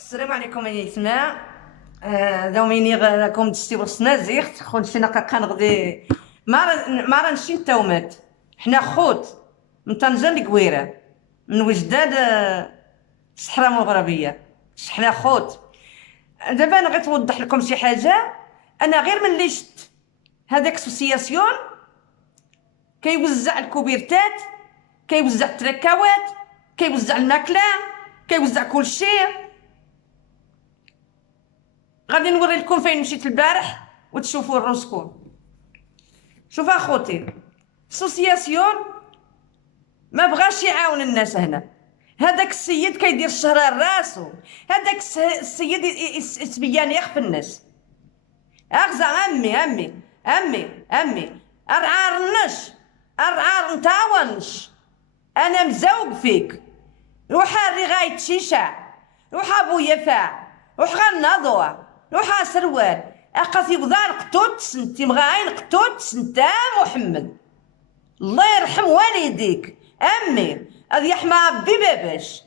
السلام عليكم ايتنا. دوميني راكم دشتي وسط نازيخت خونشينا كان غدي ما رانشي نتاومات. حنا خوت من طنجة لقويرة، من وجداد الصحراء المغربية. حنا خوت. دابا انا غير توضح لكم شي حاجة. انا غير من اللي شت هذاك سوسياسيون كيوزع الكوبيرتات، كيوزع التركاوات، كيوزع الماكلة، كيوزع كل شيء. غادي نوري لكم فين مشيت البارح وتشوفوا الروسكون. شوف اخوتي، سوسياسيون ما بغاش يعاون الناس هنا. هذاك السيد كيدير الشهرة راسو، هذاك السيد يتبيان يخف الناس. اغزى امي ارعارنش، ارعار نتاونش. انا مزوق فيك. روح هاري غاية شيشة، روح ابويا فاع، روح غنضوى، روح سروال اقاسي بضار قطوت سنتي مغاين قطوت سنتا محمد. الله يرحم والديك امي، هذا يحمى ربي باباش.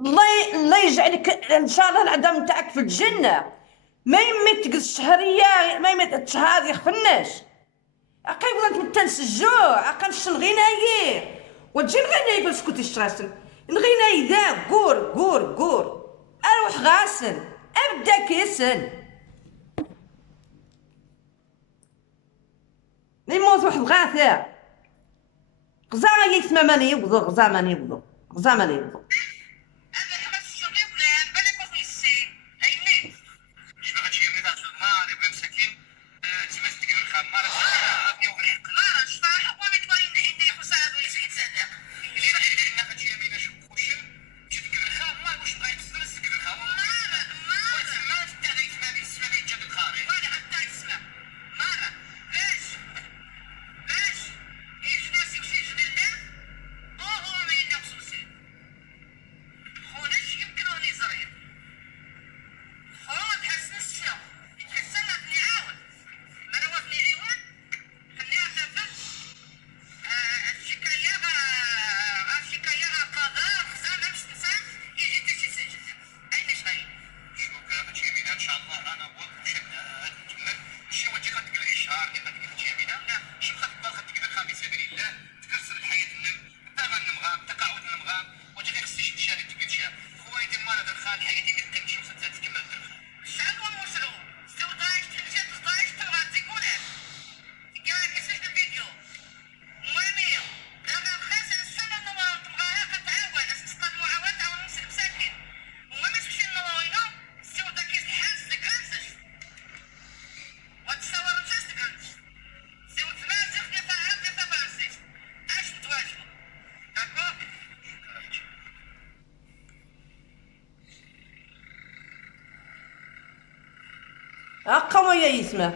الله يجعلك ان شاء الله العدم نتاعك في الجنه. ما يمتك الشهريه، ما يمت هذه يخفناش. اقاي بغات نتنس الجوع اقنش الغنايه وتجي الغنايه باش كنتي شراسل الغنايه ذا قور اروح غاسل ابدا كيسن يموت واحد غاثا غزا يسمى ماني يبضو غزا ماني يبضو غزا ماني يبضو. اقوم يا يسمى.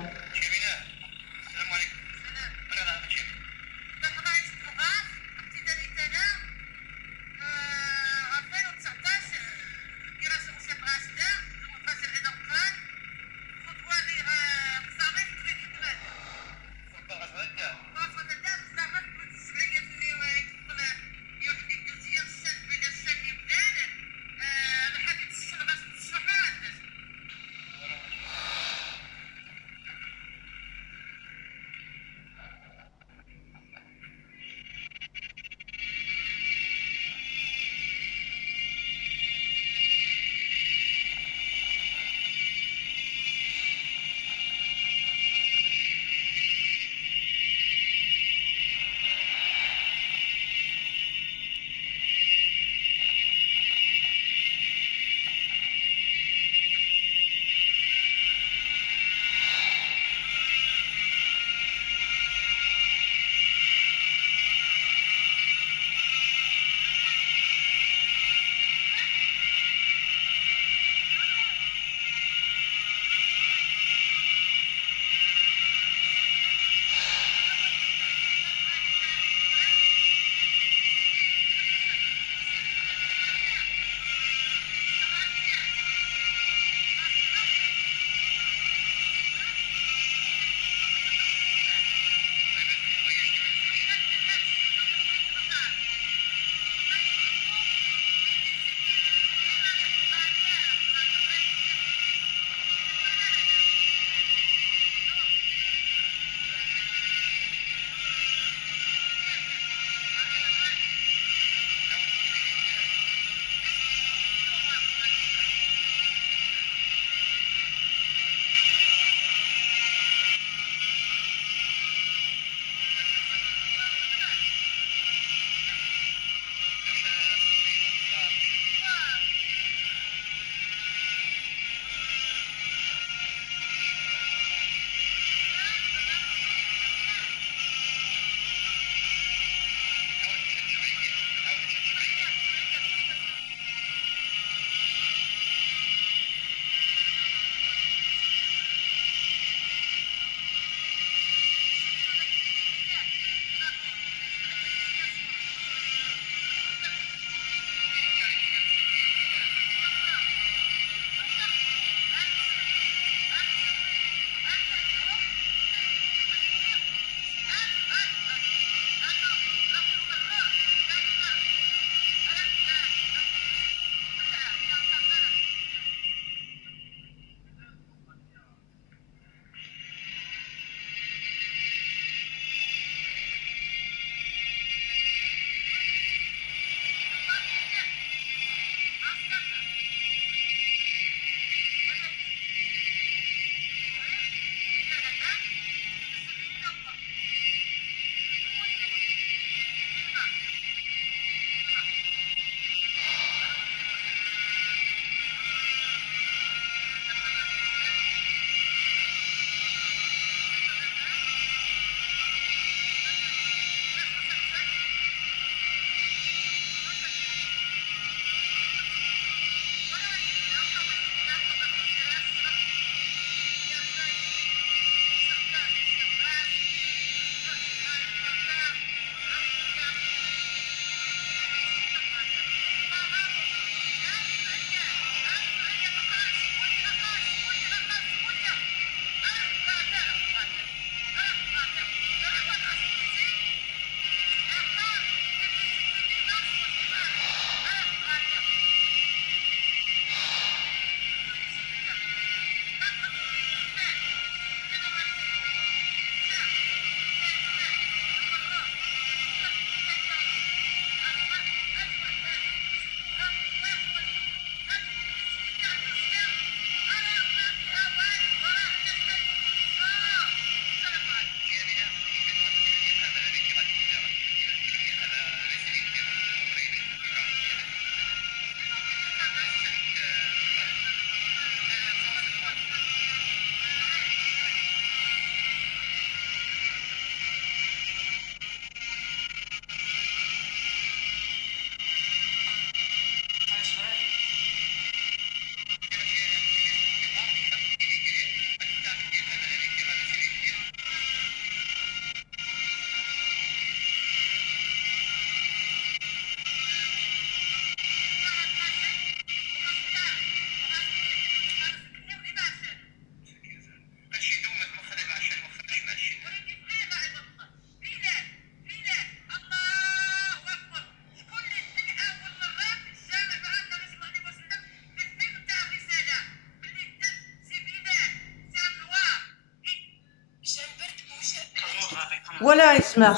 ولا يسمع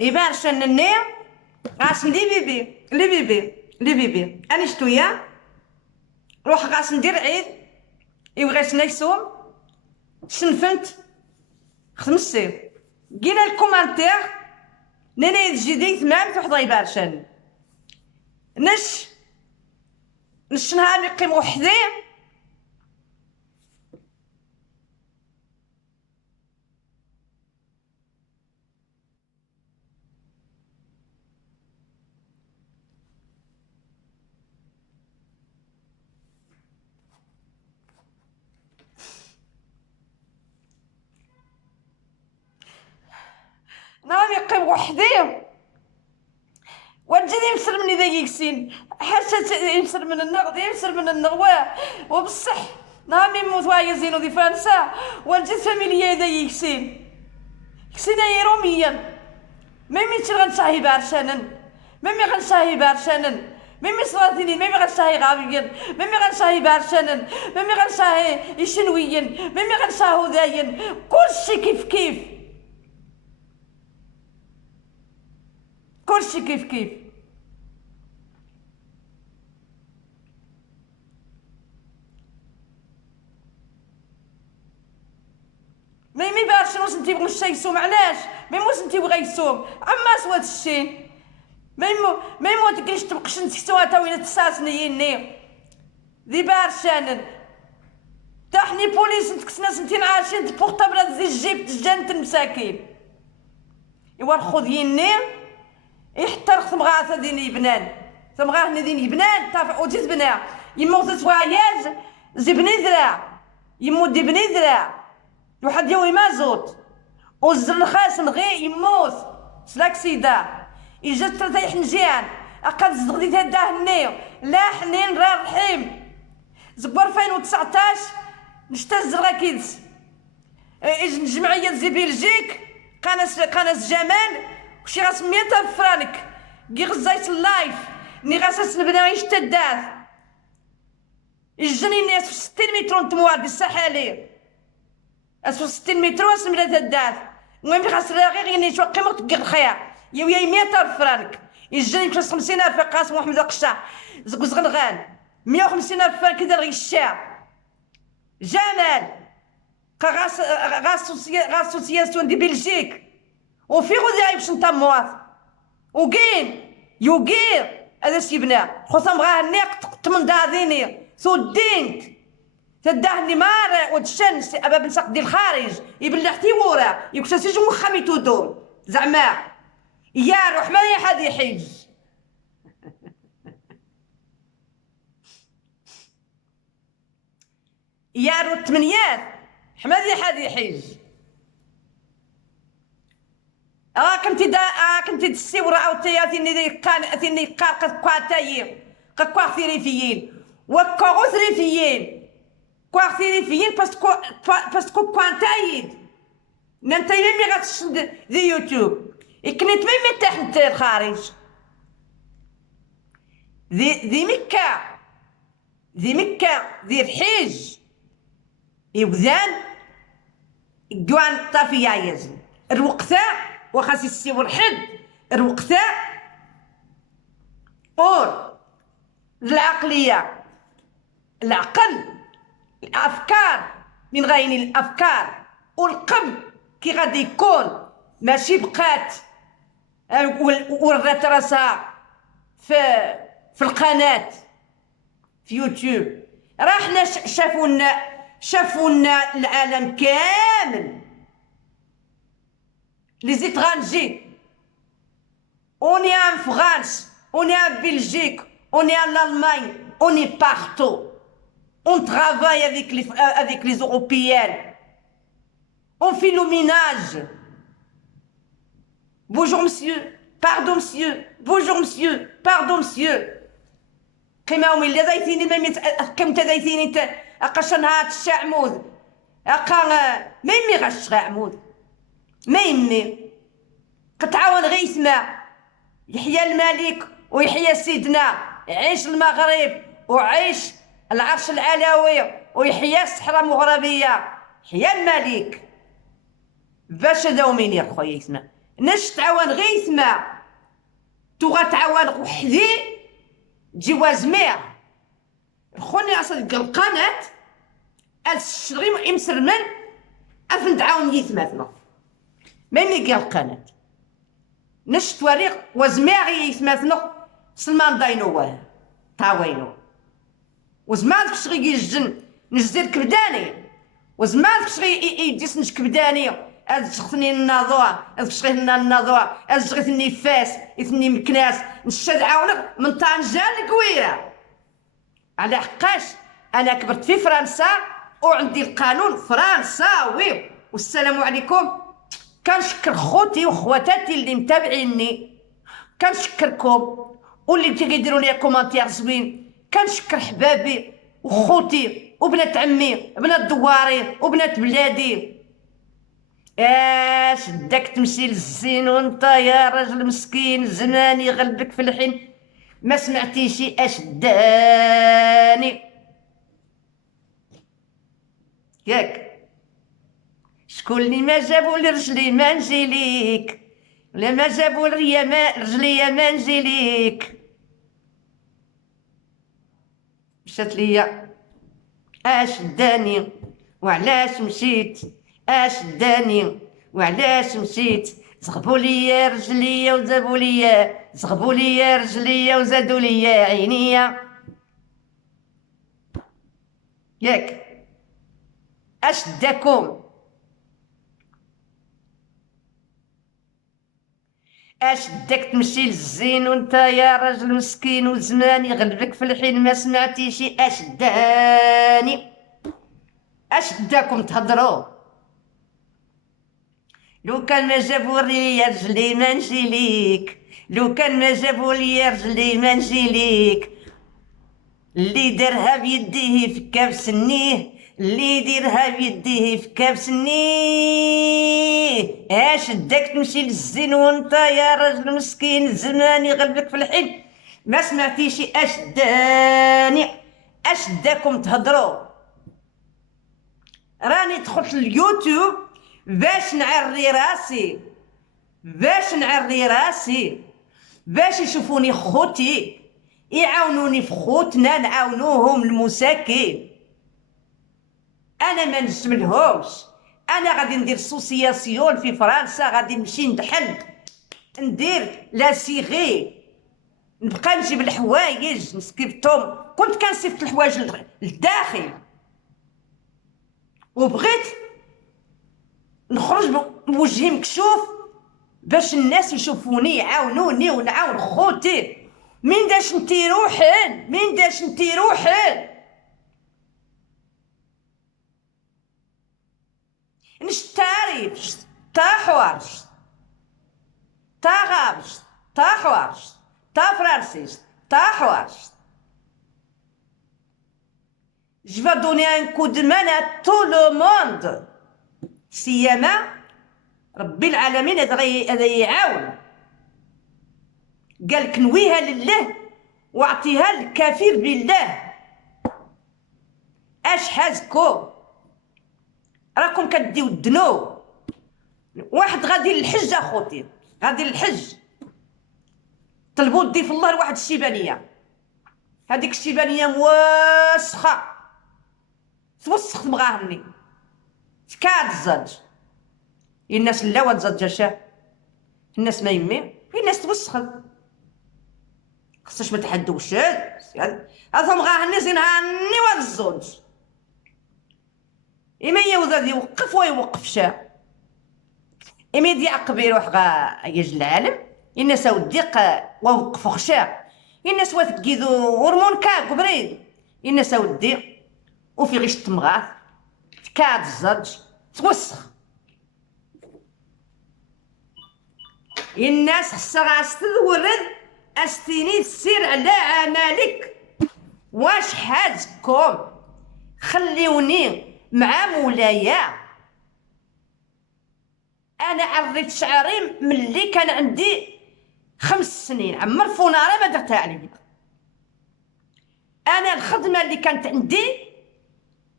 يبارشن النيم غاس لي بيبي لي بيبي انا شتويا روح غاس ندير عيد يبغيش نيسوم شنفنت خمسي قينا الكومنتير نانا يجي تمام توحد يبارشن نش نهار نقيم وحدي نهار نقيم وحدي وجدي يمسر مني ذا يكسين حاشا يمسر من النغد يمسر من النغواه وبصح نهار يموت وايا زينو دي فرنسا وجدي فاميليا ذا يكسين كسينا يروميا ميمي غنشاهي بارشانن ميمي غنشاهي بارشانن ميمي صلاتيني ميمي غنشاهي غابيين ميمي غنشاهي بارشانن ميمي غنشاهي يشنويين ميمي غنشاهو داين كلشي كيف كيف كلشي كيف كيف ميمي بارشن واش نتي بغنشا يسوم علاش ميمي واش نتي بغا يسوم عما سوات الشين ميمو تقريش تبقش نسكتوها تا وين تساسني يني ذي بارشانن تحني بوليس نتكسنا سنتين عايشين بورطابل زي الجيب تجانت المساكين ايوا نخوض يني يحترق ثمغاثة ديني بنان ثمغاثة ديني بنان تافع وجيت بنا يموت سواياج زي بني ذراع يموت دي بني ذراع واحد يوم مازوت والزر خاص غي يموت سلاكسيدا يجات ترتاح مزيان اقد زغدي تداه النيو لا حنين راه رحيم زبر 2019 نشتا زرغا كيدز الجمعيه زي بلجيك قناص جمال وشي غاس 100,000 فرانك كي غزايت اللايف ني غاساس البنا يشتدات الجني الناس في 60 متر نتموار دي الساحلي اسو 60 متر اسمرا تدات المهم خاص غير نيشو قيمه تقر خيا يويا 100,000 فرانك الجني كاش 50,000 قاسم محمد القشا زغزغنغان 150,000 فرانك دار غي الشاع جمال غاس سوسياسيون دي بلجيك وفي غداي باش نتموات وكين يوغير هذا سيبنا خصم غا النيق تمن داديني سو الدينك تدهني مار وتشنس ابا بنسق ديال الخارج يبلع حتي ورا يكسسيج مخميتو دول زعما يا روح ما حد يحج يا رو الثمانيات حمادي حد يحج كنتي تسيورا او تياتيني كان قد كواتايي قد كواثيريفيين وكوغوثريفيين كواثيريفيين باسكو كوانتايد ننتي ميمي غاتشد دي يوتيوب كنت ميمي تحت الخارج ذي مكة ذي الحج يوذان جوان طافيا يزن الوقتا وخاص يسيور حد الوقتا اور العقلية العقل الافكار من غايني الافكار والقلب كي غادي يكون ماشي بقات ورات راسها في القناة في يوتيوب راه حنا شافونا العالم كامل لي زيترانجي on est en France on est en Belgique on est en Allemagne on est partout on travaille avec les Européens on fait le ménage bonjour monsieur pardon monsieur bonjour monsieur pardon monsieur كيما هما اللي دايتيني كم تدايتيني اقا نهار الشعمود اقا ما يمي غاش عمود ما يمي قتعاون غير يسمع يحيى الملك ويحيى سيدنا يعيش المغرب وعيش العرش العلوي ويحيى الصحراء المغربيه حيا الملك باش داوميني خويا يسمع ناش تعاون غير يسمع تو غتعاون وحدي تجي وازمير خوني اصلا القناه الشغي مسرمن افن تعاون يسمعنا ميمي كاع القناه ناش تواريخ وازمير يسمعنا سلمان داينو طاوينو وزمان فاش غي الجن نجزير كبداني وزمان فاش غي يجيس نش كبداني هاد شختني الناظور هاد فاش غي الناظور هاد شغيتني فاس يثني مكناس نشاد عاونك من طنجة الكويرة على حقاش انا كبرت في فرنسا وعندي القانون فرنساوي. والسلام عليكم. كنشكر خوتي وخواتاتي اللي متابعيني، كنشكركم واللي كيديروا لي كومونتير زوين، كنشكر حبابي وخوتي وبنات عمي بنات دوارين وبنات بلادي. اش داك تمشي للزين وانت يا راجل مسكين زمان يغلبك في الحين ما سمعتيشي اش داني ياك. شكون اللي ما جابوا لرجلي ما نجي ليك، ولا ما جابوا رجلي ما نجي ليك. مشات ليا اش داني وعلاش مشيت، اش داني وعلاش مشيت. زغبوا ليا رجليا وزابوا ليا، زغبوا ليا رجليا وزادوا ليا عينيا ياك. اش داكم اش داك تمشي للزين وانت يا راجل مسكين وزمان يغلبك في الحين ما سمعتيشي اش داني. اش داكم تهضروا؟ لو كان ما جابوا لي رجلي ما نجي ليك، لو كان ما جابوا لي رجلي ما نجي ليك. اللي دارها بيديه في كاب سنيه، اللي يديرها بيديه في كاب سنيه. اش داك تمشي للزين وانت يا راجل مسكين زمان يغلبك في الحين ما سمعتيشي اش داني. اش داكم تهضروا؟ راني دخلت اليوتيوب باش نعري راسي، باش نعري راسي، باش يشوفوني خوتي يعاونوني في خوتنا نعاونوهم المساكين. انا ما نجملهمش، انا غادي ندير سوسياسيون في فرنسا، غادي نمشي ندحل ندير لا سيغي، نبقى نجيب الحوايج نسكيبتهم. كنت كنصيفط الحوايج للداخل وبغيت نخرج بوجهي مكشوف باش الناس يشوفوني يعاونوني ونعاون خوتي. مين داش نتي روحن، مين داش نتي روحن. نشتاري تا حوارش تا غابش تا حوارش تا فرانسيس تا حوارش. Je vais donner un coup de main à tout le monde. سيما ربي العالمين هذا يعاون. قالك نويها لله واعطيها للكافر بالله. اش حازكم راكم كديو الذنوب. واحد غادي للحج اخوتي، غادي للحج طلبوا تضيف الله لواحد الشيبانيه، هذيك الشيبانيه موسخه توسخت بغاهني تكاد الزج. الناس لا وتزجشا الناس ما يمي الناس توسخت خصش ما تحدوش. هذهم غاهني زين هاني والزوج إما يوزاد يوقف ويوقفشا، إما يدي عقب يروح غا يجي العالم الناس وديق ووقف خشا الناس وتكيدو هرمون كاك بريد الناس ودي وفي غيش تمغاث تكاد الزج توسخ. الناس خصها غاستدورد استيني تسير على عملك. واش حاجكم؟ خليوني مع مولايا. انا عريت شعري ملي كان عندي 5 سنين، عمر فوناره ما درتها عليا. انا الخدمه اللي كانت عندي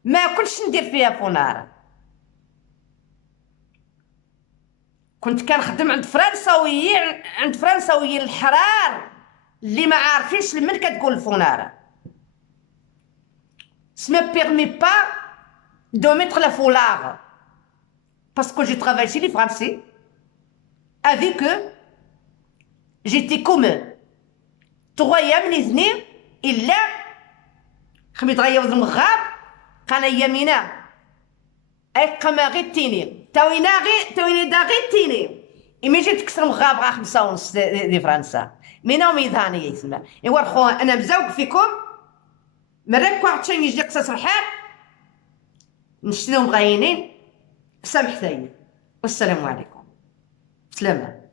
ما كنتش ندير فيها فوناره. كنت كنخدم عند فرنساويين، عند فرنساويين الحرار اللي ما عارفينش لمن كتقول الفوناره. Je me permets pas de mettre la foulard parce que je travaille chez les Français avec eux. J'étais comme eux. 3 أيام الاثنين الا خميت غيوز المغاب قانا يمينا اي قما غير التيني تاوينا دا غير التيني إمي جيت تكسر مغاب غا 5:30 دي فرنسا مينا وميداني يسمى ايوا خو انا مزوق فيكم مرك واحد شي يجي قصص الحال نشتيهم غاينين سامحتيني والسلام عليكم. سلامة.